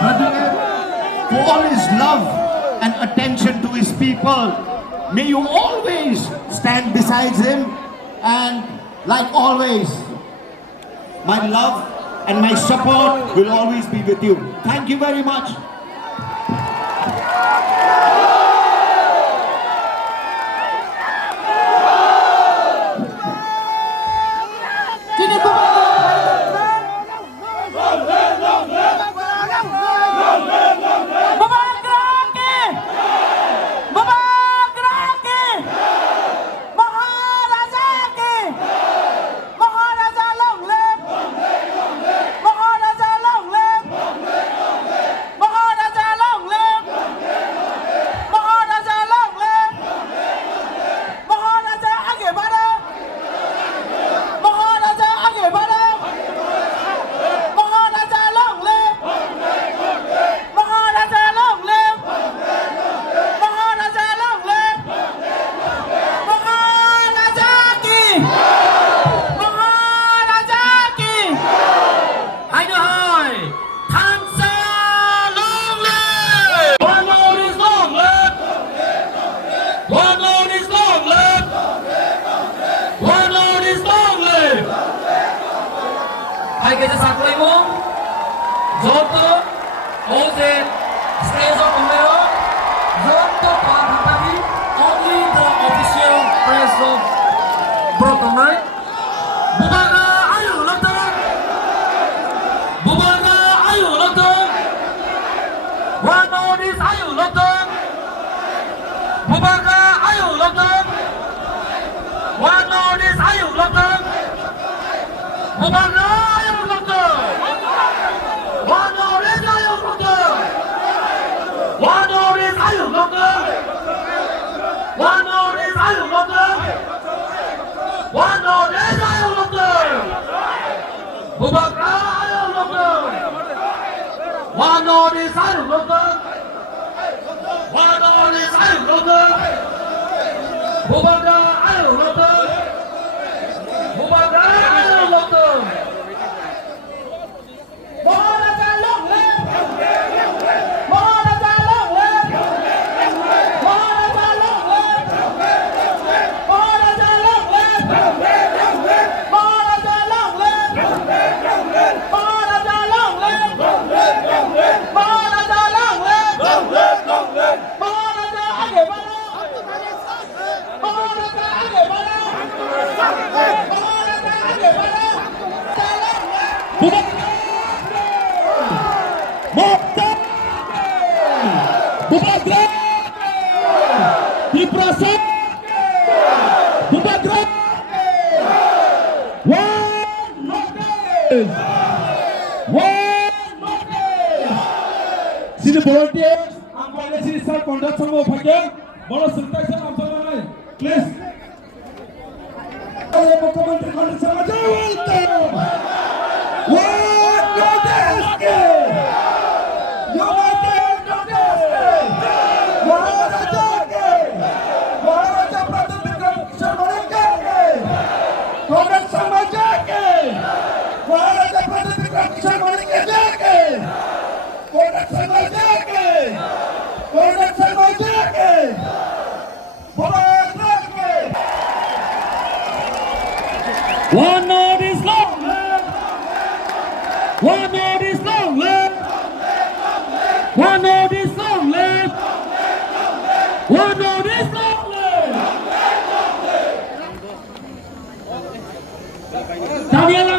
Brother, for all his love and attention to his people, may you always stand beside him, and like always, my love and my support will always be with you. Thank you very much. Hai kejasaklimo, Zoto, Oze, Stezo Pomero, Zoto Pahatami, only the official press of Brokomai. Bubaga ayo lotong, Bubaga ayo lotong, Wanonis ayo lotong, Bubaga ayo lotong, Wanonis ayo lotong, Bubaga. Bubaga ayo lotong, Wanonis ayo lotong, Wanonis ayo lotong, Bubaga ayo lotong, Bubaga ayo lotong. Bubaga diproses, Bubaga one notice. See the volunteers, I'm going to see sir conduct some of again. Bolo Sultan Amsalmanai, please. Mukhyamantree conduct some welcome. One notice. One notice long live. One notice long live. One notice long live. One notice long live. Daniel